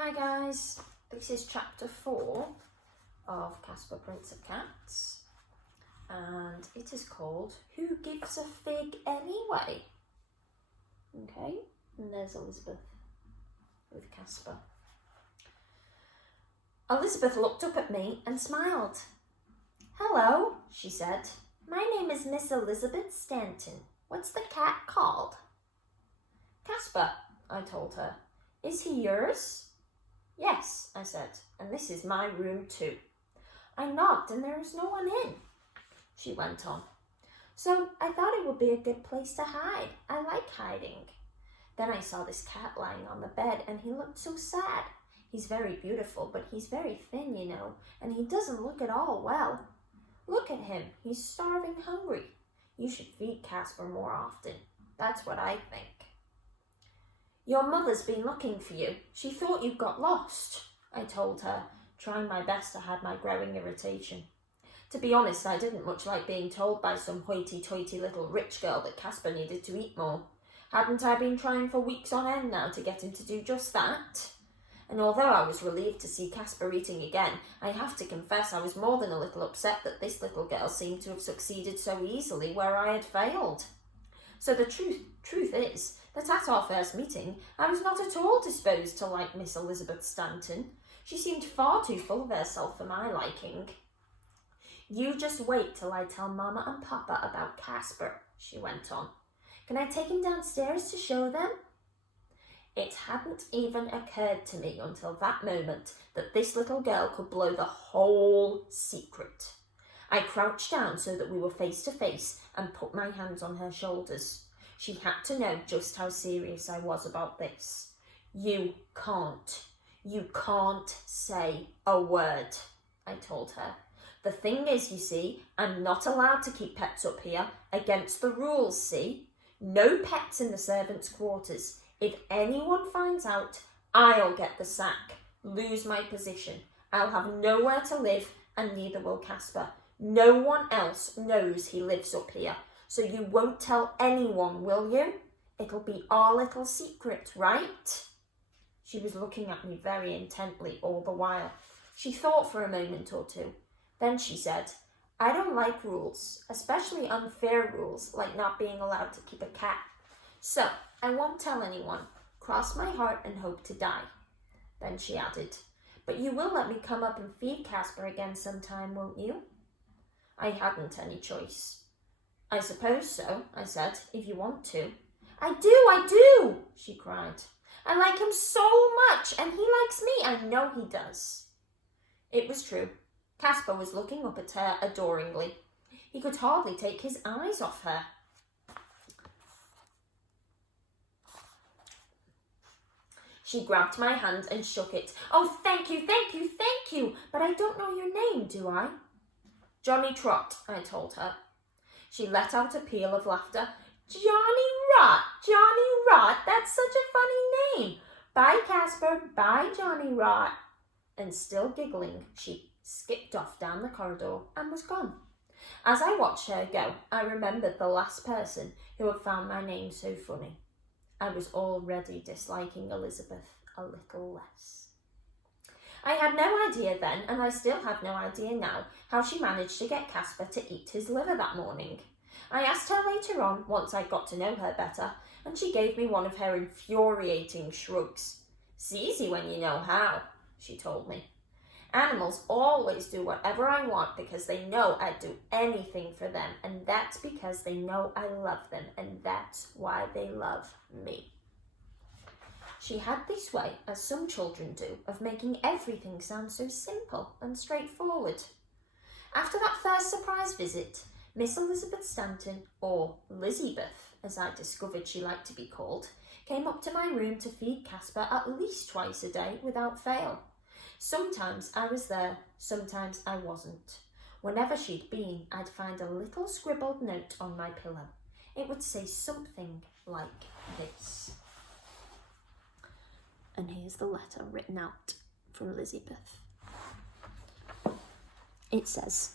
Hi guys, this is chapter 4 of Casper Prince of Cats, and it is called Who Gives a Fig Anyway? Okay, and there's Lizziebeth with Casper. Lizziebeth looked up at me and smiled. "Hello," she said. "My name is Miss Lizziebeth Stanton. What's the cat called?" "Casper," I told her. "Is he yours?" "Yes," I said, "and this is my room too." I knocked and there was no one in. She went on. "So I thought it would be a good place to hide. I like hiding." Then I saw this cat lying on the bed and he looked so sad. He's very beautiful, but he's very thin, you know, and he doesn't look at all well. Look at him, he's starving hungry. You should feed Casper more often. That's what I think. "Your mother's been looking for you. She thought you got lost," I told her, trying my best to hide my growing irritation. To be honest, I didn't much like being told by some hoity-toity little rich girl that Casper needed to eat more. Hadn't I been trying for weeks on end now to get him to do just that? And although I was relieved to see Casper eating again, I have to confess I was more than a little upset that this little girl seemed to have succeeded so easily where I had failed. So the truth is that at our first meeting, I was not at all disposed to like Miss Lizziebeth Stanton. She seemed far too full of herself for my liking. "You just wait till I tell Mama and Papa about Casper," she went on. "Can I take him downstairs to show them?" It hadn't even occurred to me until that moment that this little girl could blow the whole secret. I crouched down so that we were face to face and put my hands on her shoulders. She had to know just how serious I was about this. You can't say a word," I told her. "The thing is, you see, I'm not allowed to keep pets up here, against the rules, see? No pets in the servants' quarters. If anyone finds out, I'll get the sack, lose my position. I'll have nowhere to live, and neither will Casper. No one else knows he lives up here, so you won't tell anyone, will you? It'll be our little secret, right?" She was looking at me very intently all the while. She thought for a moment or two. Then she said, "I don't like rules, especially unfair rules like not being allowed to keep a cat. So I won't tell anyone. Cross my heart and hope to die." Then she added, "But you will let me come up and feed Casper again sometime, won't you?" I hadn't any choice. "I suppose so," I said, "if you want to." I do, she cried. "I like him so much, and he likes me. I know he does." It was true. Casper was looking up at her adoringly. He could hardly take his eyes off her. She grabbed my hand and shook it. "Oh, thank you, but I don't know your name, do I?" "Johnny Trot," I told her. She let out a peal of laughter. Johnny Rot, that's such a funny name. Bye, Casper, bye, Johnny Rot." And still giggling, she skipped off down the corridor and was gone. As I watched her go, I remembered the last person who had found my name so funny. I was already disliking Lizziebeth a little less. I had no idea then, and I still have no idea now, how she managed to get Casper to eat his liver that morning. I asked her later on, once I got to know her better, and she gave me one of her infuriating shrugs. "It's easy when you know how," she told me. "Animals always do whatever I want because they know I'd do anything for them, and that's because they know I love them, and that's why they love me." She had this way, as some children do, of making everything sound so simple and straightforward. After that first surprise visit, Miss Lizziebeth Stanton, or Lizziebeth, as I discovered she liked to be called, came up to my room to feed Casper at least twice a day without fail. Sometimes I was there, sometimes I wasn't. Whenever she'd been, I'd find a little scribbled note on my pillow. It would say something like this. And here's the letter written out from Lizziebeth. It says,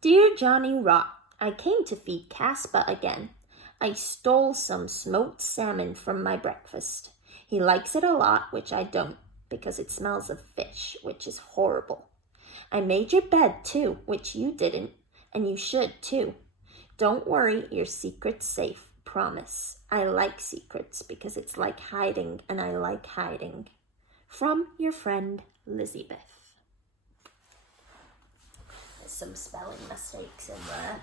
"Dear Johnny Rot, I came to feed Casper again. I stole some smoked salmon from my breakfast. He likes it a lot, which I don't, because it smells of fish, which is horrible. I made your bed too, which you didn't, and you should too. Don't worry, your secret's safe, promise. I like secrets because it's like hiding, and I like hiding. From your friend, Lizziebeth. There's some spelling mistakes in there.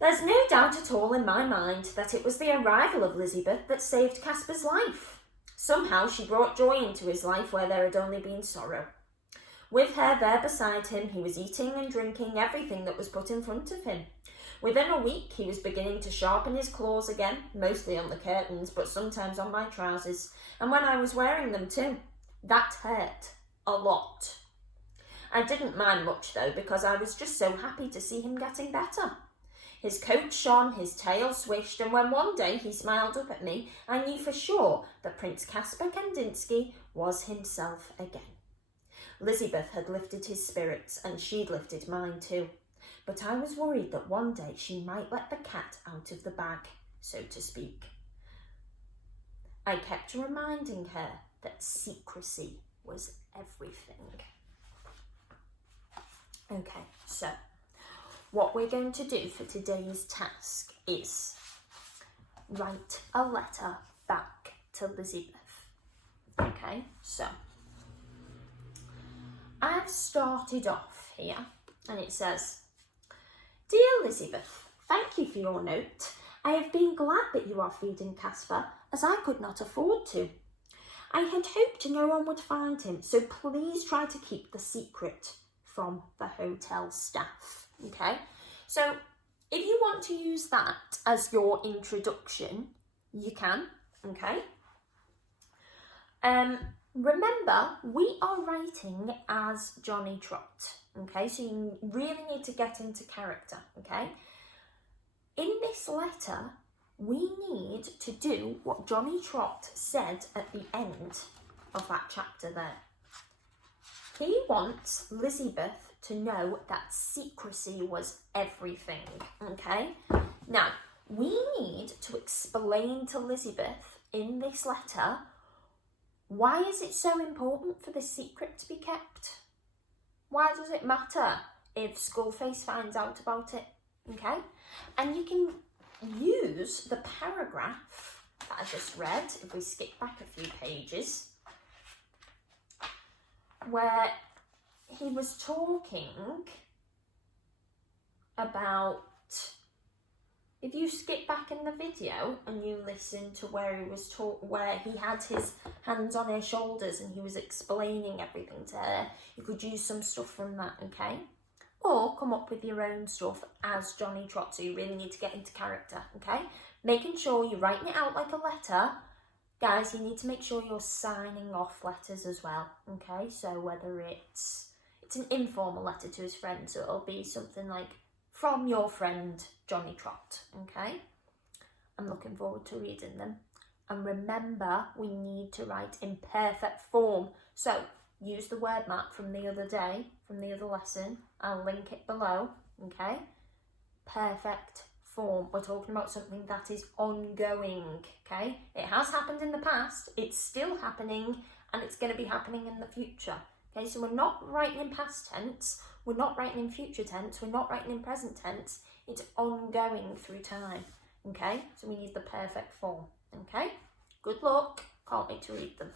There's no doubt at all in my mind that it was the arrival of Lizziebeth that saved Casper's life. Somehow she brought joy into his life where there had only been sorrow. With her there beside him, he was eating and drinking everything that was put in front of him. Within a week, he was beginning to sharpen his claws again, mostly on the curtains, but sometimes on my trousers, and when I was wearing them too. That hurt a lot. I didn't mind much though, because I was just so happy to see him getting better. His coat shone, his tail swished, and when one day he smiled up at me, I knew for sure that Prince Caspar Kandinsky was himself again. Lizziebeth had lifted his spirits, and she'd lifted mine too. But I was worried that one day she might let the cat out of the bag, so to speak. I kept reminding her that secrecy was everything. Okay, so what we're going to do for today's task is write a letter back to Lizziebeth. Okay, so I've started off here and it says, Dear Lizziebeth, thank you for your note. I have been glad that you are feeding Caspar, as I could not afford to. I had hoped no one would find him, so please try to keep the secret from the hotel staff. Okay, so if you want to use that as your introduction, you can. Okay. Remember, we are writing as Johnny Trot. Okay, so you really need to get into character. Okay. In this letter, we need to do what Johnny Trot said at the end of that chapter there. He wants Lizziebeth to know that secrecy was everything, okay? Now, we need to explain to Lizziebeth in this letter, why is it so important for this secret to be kept? Why does it matter if Skullface finds out about it, okay? And you can use the paragraph that I just read, if we skip back a few pages, where he was talking about, if you skip back in the video and you listen to where he was where he had his hands on her shoulders and he was explaining everything to her, you could use some stuff from that, okay? Or come up with your own stuff as Johnny Trot, so you really need to get into character, okay? Making sure you're writing it out like a letter. Guys, you need to make sure you're signing off letters as well, okay? So whether it's an informal letter to his friend, so it'll be something like, from your friend, Johnny Trot, okay? I'm looking forward to reading them. And remember, we need to write in perfect form. So use the word map from the other day, from the other lesson. I'll link it below, okay? Perfect form. We're talking about something that is ongoing, okay? It has happened in the past, it's still happening, and it's going to be happening in the future. Okay, so we're not writing in past tense, we're not writing in future tense, we're not writing in present tense, it's ongoing through time, okay? So we need the perfect form, okay? Good luck, can't wait to read them.